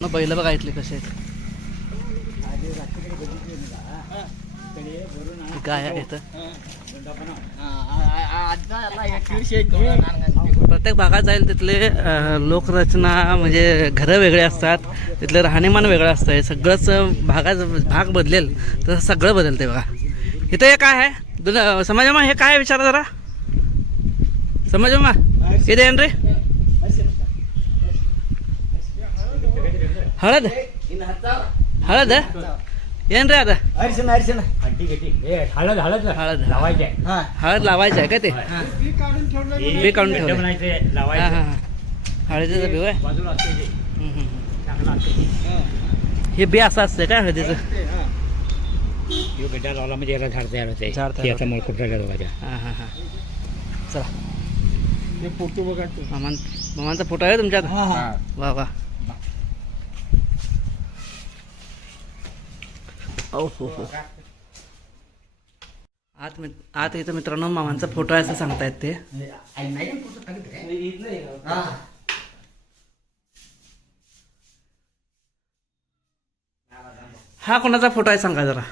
बैल बघा इथले कसे आहेत. काय आहे इथं प्रत्येक भागात जाईल तिथले लोकरचना म्हणजे घरं वेगळे असतात, तिथले राहणीमान वेगळं असतं. हे सगळंच भाग बदलेल तसं सगळं बदलते बघा. इथं हे काय आहे समाजमा, हे काय विचारा जरा समाजमा. इथे येण रे हळद हळद ಏನ್ ರೀ ಅದ ಅರಿಶಿನ ಅರಿಶಿನ ಅಡ್ಡಿ ಗಟ್ಟಿ ಹಳದ್ ಹಳದ್ हळद लावायचे हळद लावायचं आहे का ते बी काढून ठेवलं बनायचे हां लावायचे हां हळदीचं बी होय. बाजूला असते ते चांगलं असते. हे बी असं असतं काय हळदीचं. यो गड्डा लावला म्हणजे याला झाड तयार होते. झाड तयार याचा मूळ कुठला दोघाच्या. हां हां हां चला ते फोटो बघा मामांचा फोटो आहे तुमच्यात. वा वा ओ हो हो. आत इथं मित्रांनो मामांचा फोटो आहे असं सांगतायत ते. हा कोणाचा फोटो आहे सांगा जरा.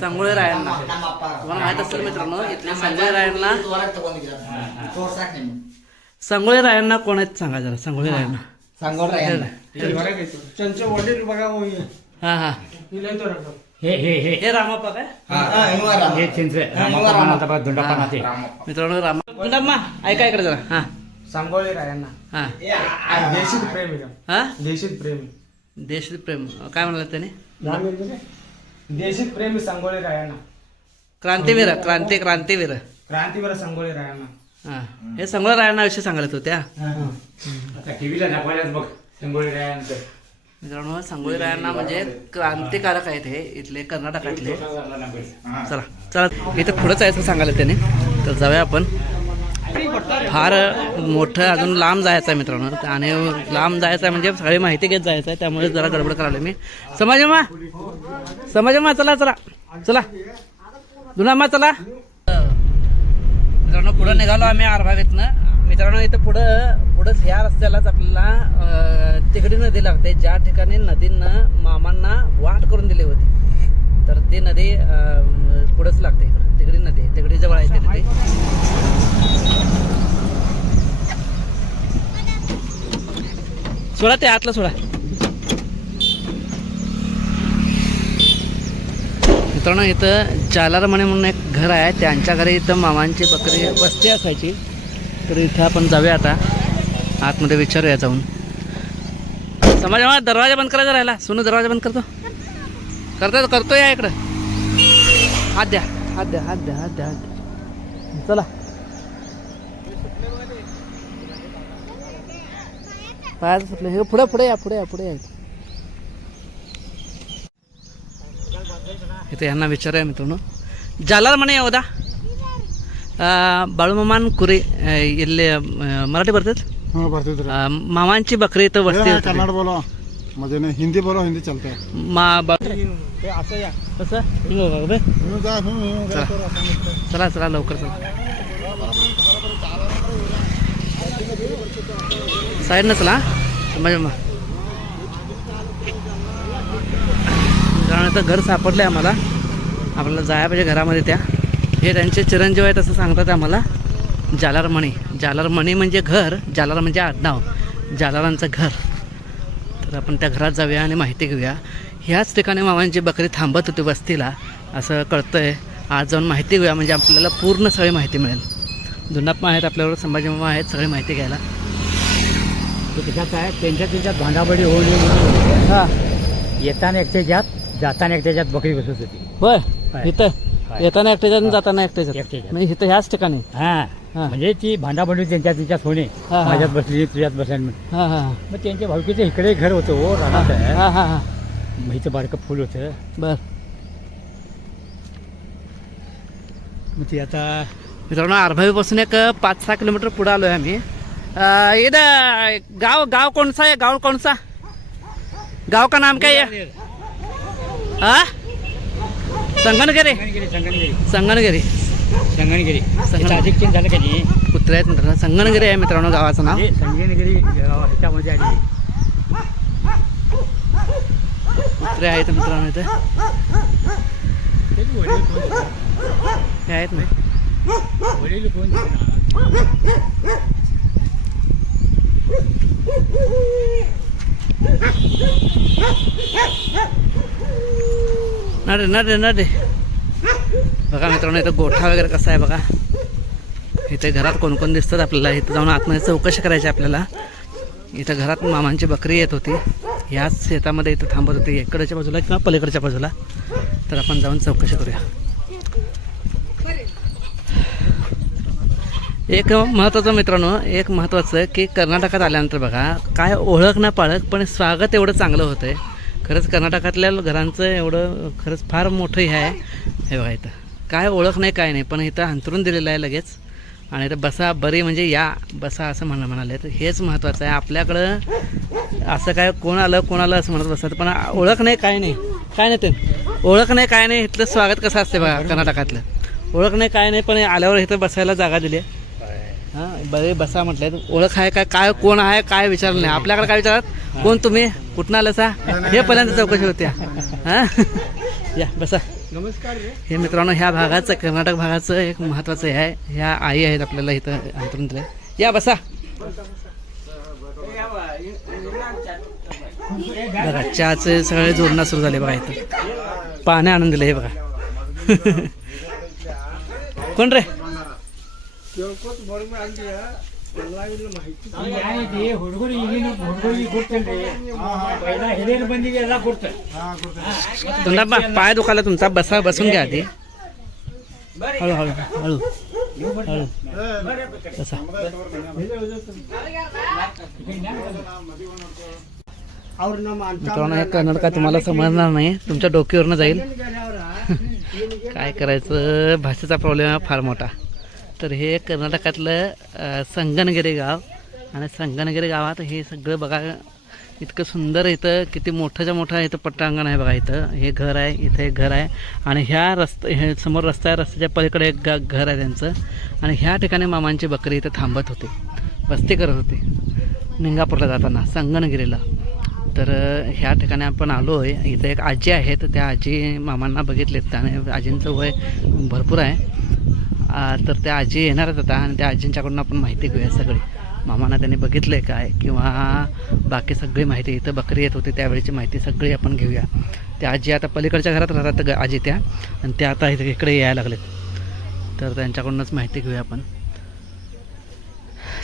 संगोळे रायांना तुम्हाला माहित असेल मित्रांनो, इथल्या संगोळे रायांना संगोळे रायांना कोण आहेत सांगा जरा. संगोळे रायांना त्यांचे वडील बघा. हा हा हे हे हे हे रामाप्पा काय हे चिंच रामापा धुंडापा ते मित्रांनो. रामा ऐका इकडे जरा. हा सांगोळे रायांना हा देशीत प्रेम हा देशीत प्रेम देशप्रेम प्रेम काय म्हणाल त्याने. देशीत प्रेम सांगोळे रायांना. क्रांतीवीर क्रांतीवीर क्रांतीवीर सांगोळे रायांना. हा हे संगोळे रायांना विषयी सांगत होत्या. आता टीव्हीला दाखवायलाच बघ संगोळे रायांचं. मित्रांनो संगोळी रायांना म्हणजे क्रांतिकारक आहेत हे इथले कर्नाटकातले. चला चला इथं पुढंच आहे असं सांगायला त्याने. तर जाऊया आपण. फार मोठं अजून लांब जायचं आहे मित्रांनो, आणि लांब जायचं आहे म्हणजे सगळी माहिती घेत जायचं आहे, त्यामुळे जरा गडबड करायला मी. समाजमा चला चला चला दुनामा चला. मित्रांनो पुढं निघालो आम्ही आरभावीतनं. मित्रांनो इथं पुढंच ह्या रस्त्यालाच आपल्याला तिगडी नदी लागते, ज्या ठिकाणी नदीनं मामांना वाट करून दिली होती. तर ती नदी पुढंच लागते इकडं. तिगडी नदी तिगडी जवळ आहे ती नदी. सोडा ते आतलं सोडा. मित्रांनो इथं जालारमणे म्हणून एक घर आहे, त्यांच्या घरी इथं मामांची बकरी वस्ती असायची. तर इथं आपण जाऊया आता आतमध्ये, विचारूया जाऊन. समाजाला दरवाजा बंद करायचा राहिला. सोनू दरवाजा बंद करतो या इकडं. हात द्या हात द्या हात द्या हात द्या हात द्या. चला पायाचं सुटलं हे. पुढे पुढे या पुढे या पुढे या. इथे यांना विचारूया मित्रांनो. जालार म्हणे होता बाळूमामान कुरी इल्ले मराठी बरतात. मामांची बकरी तर वस्ती कन्नड बोलो म्हणजे नाही, हिंदी बोलो, हिंदी चलते. कसं चला चला लवकर चला. साईड न चला समजा. कारण आता घर सापडले आम्हाला, आपल्याला जायला पाहिजे घरामध्ये. त्या हे त्यांचे चिरंजीव आहेत असं सांगतात आम्हाला. जालारमणी म्हणजे घर, जालार म्हणजे आडनाव, जालारांचं घर. तर आपण त्या घरात जाऊया आणि माहिती घेऊया. ह्याच ठिकाणी मामांची बकरी थांबत होती वस्तीला असं कळतंय. आज जाऊन माहिती घेऊया म्हणजे आपल्याला पूर्ण सगळी माहिती मिळेल. धुंडाप्पा आहेत आपल्याबरोबर, संभाजी मामा आहेत, सगळी माहिती घ्यायला. त्याच्यात आहे त्यांच्यात भांडाबडी होऊ नये म्हणून. हां येताना एकट्याच्यात जाताना एकट्याच्यात बकरी बसत होती. होय इथं येताना एकट्याच्यात जाताना एकट्याच्यात म्हणजे इथं ह्याच ठिकाणी. हा म्हणजे ती भांडाबडी त्यांच्यात होणे. हा. माझ्यात बसली तुझ्यात बसल्या. हां हां मग त्यांच्या भावकीचं इकडे घर होतं हो रानात. हां हां हां मग इथं बारकं फुल होतं. बर. मग ती आता मित्रांनो आरभावीपासून एक 5-6 किलोमीटर पुढे आलो आहे आम्ही. इधर गाव कौन सा है? गाँव कौन सा? गाँव का नाम क्या है? हाँ संगणगिरी. संगणगिरी अधिक चेंज झालं का नाही? कुत्रे आहेत मित्रांनो. संगणगिरी आहे मित्रांनो गावाचं नाव. संगणगिरी ह्याच्यामध्ये आली. बकऱ्या आहेत मित्रांनो इथे. त्याची वडील कोण? हे आहेत ना. वडील कोण? नडे नडे नडे. बघा मित्रांनो इथं गोठा वगैरे कसा आहे बघा. इथे घरात कोण कोण दिसतात आपल्याला. इथं जाऊन आतमध्ये चौकशी करायची आपल्याला. इथं घरात मामांची बकरी येत होती. ह्याच शेतामध्ये इथं थांबत होती, इकडच्या बाजूला किंवा पलीकडच्या बाजूला. तर आपण जाऊन चौकशी करूया. एक महत्त्वाचं मित्रांनो, एक महत्त्वाचं की कर्नाटकात आल्यानंतर बघा काय ओळख ना पाळख पण स्वागत एवढं चांगलं होतं आहे. खरंच कर्नाटकातल्या घरांचं एवढं खरंच फार मोठं हे आहे. हे बघा इथं काय ओळख नाही काय नाही, पण इथं अंतरून दिलेलं आहे लगेच. आणि इथं बसा बरी म्हणजे या बसा असं म्हणाले. तर हेच महत्त्वाचं आहे. आपल्याकडं असं काय कोण आलं असं म्हणत बसतात, पण ओळख नाही काय नाही. काय नाही ते ओळख नाही काय नाही. इथलं स्वागत कसं असते बघा कर्नाटकातलं. ओळख नाही काय नाही, पण आल्यावर इथं बसायला जागा दिली आहे. हां बरे बसा म्हटलं. ओळख आहे काय काय कोण आहे काय विचारलं नाही. आपल्याकडे काय विचारत कोण तुम्ही कुठनं आलं सा हे पहिल्यांदा चौकशी होत्या. हां या बसा. नमस्कार रे. हे मित्रांनो ह्या भागाचं कर्नाटक भागाचं एक महत्त्वाचं हे आहे. ह्या आई आहेत आपल्याला इथं अंतरून दिलं. या बसा. बघा चहाचे सगळे जोडणं सुरू झाले बघा. इथं पाणी आणून दिलं हे बघा. कोण रे? ಹುಡುಗರು ಈಗಿನ ಹುಡುಗರಿಗೆ ಕೊಡ್ತೇನ್ರಿ. पहिला ಹಿರಿಯರು ಬಂದಿಗೆ ಎಲ್ಲ ಕೊಡ್ತಾರೆ. धुंडाबा पाय दुखायला तुमचा बसा बसून घ्या आधी. हळू हळू हळू हळू बसा. मित्रांनो हे कर्नाटकात तुम्हाला समजणार नाही, तुमच्या डोक्यावरनं जाईल. काय करायचं भाषेचा प्रॉब्लेम आहे फार मोठा. तर हे कर्नाटकातलं संगनगिरी गाव. आणि संगनगिरी गावात हे सगळं बघा इतकं सुंदर. इथं किती मोठंच्या मोठं इथं पट्टांगण आहे बघा. इथं हे घर आहे, इथं एक घर आहे. आणि ह्या हे समोर रस्ता आहे, रस्त्याच्या पलीकडे एक घर आहे त्यांचं. आणि ह्या ठिकाणी मामांची बकरी इथं थांबत होती, वस्ती करत होती निंगापूरला जाताना संगनगिरीला. तर ह्या ठिकाणी आपण आलो आहे. इथं एक आजी आहेत, त्या आजी मामांना बघितलेत आणि आजींचं वय भरपूर आहे. तर त्या आजी येणारच आता आणि त्या आजींच्याकडून आपण माहिती घेऊया सगळी. मामांना त्यांनी बघितलं आहे काय किंवा बाकी सगळी माहिती. इथं बकरी येत होती त्यावेळेची माहिती सगळी आपण घेऊया. त्या आजी आता पलीकडच्या घरात राहतात आजी त्या, आणि त्या आता इकडे यायला लागलेत. तर त्यांच्याकडूनच माहिती घेऊया आपण.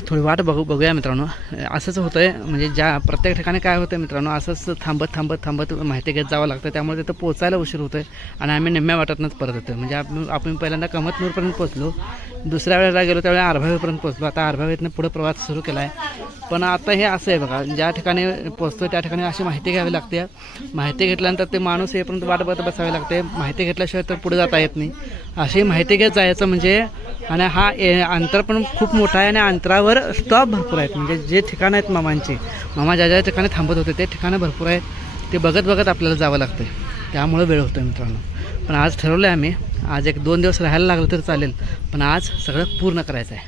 थोडी वाट बघूया मित्रांनो. असंच होतं आहे म्हणजे ज्या प्रत्येक ठिकाणी काय होतं आहे मित्रांनो, असंच थांबत माहिती घेत जावं लागतं. त्यामुळे तिथं पोचायला उशीर होतो आहे. आणि आम्ही निम्म्या वाटातनंच परत होतो. म्हणजे आपण पहिल्यांदा कमतनूरपर्यंत पोचलो, दुसऱ्या वेळेला गेलो त्यावेळेला आरभावीपर्यंत पोचलो. आता आरभावीतनं पुढं प्रवास सुरू केला आहे. पण आता हे असं आहे बघा, ज्या ठिकाणी पोचतो त्या ठिकाणी अशी माहिती घ्यावी लागते. माहिती घेतल्यानंतर ते माणूस येईपर्यंत वाट बघत बसावी लागते. माहिती घेतल्याशिवाय तर पुढे जाता येत नाही. अशी माहिती घेत जायचं म्हणजे. आणि हा अंतर पण खूप मोठा आहे आणि अंतरावर स्टॉप भरपूर आहेत. म्हणजे जे ठिकाणं आहेत मामांची, मामा ज्या ज्या ठिकाणी थांबत होते ते ठिकाणं भरपूर आहेत. ते बघत आपल्याला जावं लागतं. त्यामुळं वेळ होतो मित्रांनो. पण आज ठरवलं आहे आम्ही, आज 1-2 दिवस राहायला लागलं तर चालेल, पण आज सगळं पूर्ण करायचं आहे.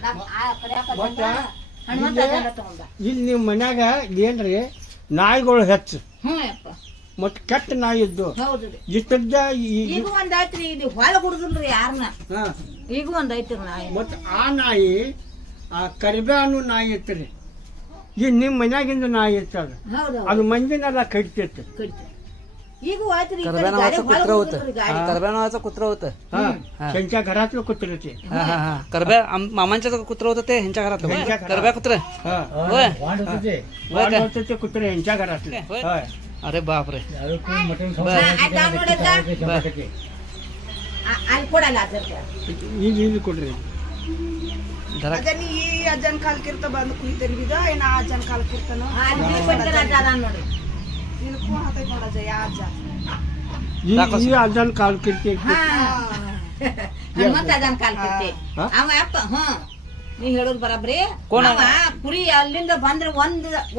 ಇಲ್ಲಿ ನಿಮ್ಮ ಮನ್ಯಾಗ ಏನ್ರಿ ನಾಯಿಗಳು ಹೆಚ್ಚು ಮತ್ ಕೆಟ್ಟ ನಾಯಿ ಇದ್ದು ಇಷ್ಟದ್ದ ಈಗ ಒಂದ್ ಐತ್ರಿ ಇದು ಹೊಳ ಕುಡುದಿಲ್ರಿ ಯಾರನ್ನ ಈಗ ಒಂದ್ ಐತ್ರಿ ನಾಯಿ. ಮತ್ ಆ ನಾಯಿ ಆ ಕರಿಬೆ ಅನ್ನೋ ನಾಯಿ ಇತ್ರಿ. ಈ ನಿಮ್ಮ ಮನ್ಯಾಗಿಂದ ನಾಯಿ ಇರ್ತದ ಹೌದು ಅದು ಮಂದಿನೆಲ್ಲ ಕಡಿತೈತಿ. ಈಗ ಐತ್ರಿ करब्या नावाचं कुत्रं होतं. करब्या नावाचं कुत्रं होतं. त्यांच्या घरातलं कुत्र ते. करब्या मामांच्या कुत्रं होतं ते ह्यांच्या घरातलं करब्या कुत्रं. होय वाढ होतं ते कुत्र यांच्या घरातलं. होय. अरे बापरे. ಅಲ್ಲಿ ಕೊಡಲ್ಲ ಈಗ ಇಲ್ಲಿ ಕೊಡ್ರಿ. ಅದನ್ನ ಈ ಅಜ್ಜನ ಕಾಲಕ್ಕಿರ್ತ ಬಂದು ಕುಯ್ತೇನೆ ಈಗ ಏನ ಆ ಅಜ್ಜನ ಕಾಲಕ್ಕಿರ್ತಾನೋ ನೋಡಿ ನಿನಗೂ ಹಾತೈತ್ ನೋಡಜ್ಜ ಯಾ ಅಜ್ಜ ಈ ಅಜ್ಜನ ಕಾಲ್ ಕಿರ್ತಿ. ಹನುಮಂತ ಅದನ್ನ ಕಾಲ್ ಕೊಡ್ತೆ ಅವ ಅಪ್ಪ. ನೀ ಹೇಳೋದು ಬರಬ್ರಿ. ಅವ ಕುರಿ ಅಲ್ಲಿಂದ ಬಂದ್ರೆ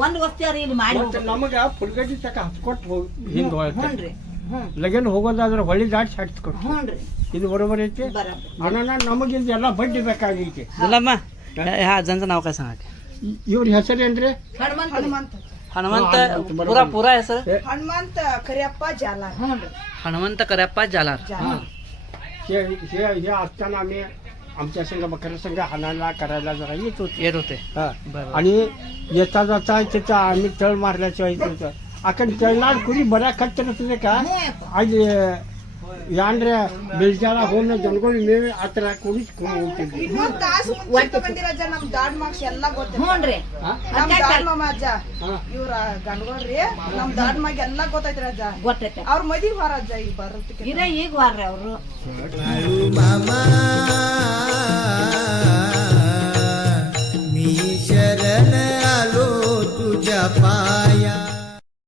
ಒಂದ್ ವಸ್ತಿಯಾರ ಇಲ್ಲಿ ಮಾಡಿ ನಮಗ ಪುಲ್ಗಡ್ಡಿ ತಕ ಹತ್ಕೊಟ್ಟು ಹಿಂಗ್ ಹ್ಞೂನ್ರಿ. ಲಗೇನ್ ಹೋಗೋದಾದ್ರೆ ಹೊಳಿ ದಾಟಿ ಹಚ್ಕೊಟ್ಟು. ಹ್ಞೂನ್ರಿ ಇದು ಬರೋबर ಐತಿ. ಅಣ್ಣ ನಮಗಿಂದ ಎಲ್ಲ ಬಡ್ಡಿ ಬೇಕಾಗೈತಿ. गुलाबा ह्या आजांचं नाव काय सांगा. ಇವ್ರ ಹೆಸರೇನ್ರಿ? ಹನುಮಂತ. ಹನುಮಂತ ಬರೋಬ್ಬರಿ. ಪೂರ ಹೆಸರು ಹನುಮಂತ ಕರಿಯಪ್ಪ ಜಾಲಾರ್ ಹ್ಞೂನ್ರಿ हनुमंत करप्पा जालार हे असताना आम्ही आमच्या संघ बकऱ्या संघ हाणायला करायला जरा येत होतो येत होते हा. बरोबर. आणि येता जाता तिथं आम्ही तळ मारल्याशिवाय येत होतं अక్కడ ತಳ್ಳಾಡ್ ಕುರಿ ಬರಕ್ ಹತ್ತಿರಕ ಅಲ್ಲಿ ಯಾಂದ್ರೆ ಬೆಳ್ಜಾರ ಹೋಮ ಜನಗಳು ಮೇವೆ ಆ ಥರ ಕುಡಿಸ್ಕೊಂಡು ಹೋಗ್ತಿದ್ವಿ ಇನ್ನೊಂದ್ ತಾಸು ಮುಂಚೆ ಬಂದಿರ ಅಜ್ಜ ನಮ್ ದಾಡ್ ಮಾರ್ಕ್ಸ್ ಎಲ್ಲ ಗೊತ್ತ ಹ್ಞೂನ್ರಿ ನಮ್ ದಾಡ್ ಮಾಮ ಅಜ್ಜ ಇವ್ರ ಗಂಡ್ಗಳ್ರಿ ನಮ್ ದಾಡ್ ಮಾಗ ಎಲ್ಲ ಗೊತ್ತೈತ್ರಿ ಅಜ್ಜ ಗೊತ್ತೈತೆ ಅವ್ರ ಮದಿ ಹೊರ ಅಜ್ಜ ಈಗ ಬರೋದಕ್ಕೆ ಈಗ ವಾರ್ರಿ ಅವರು ಮಾಮ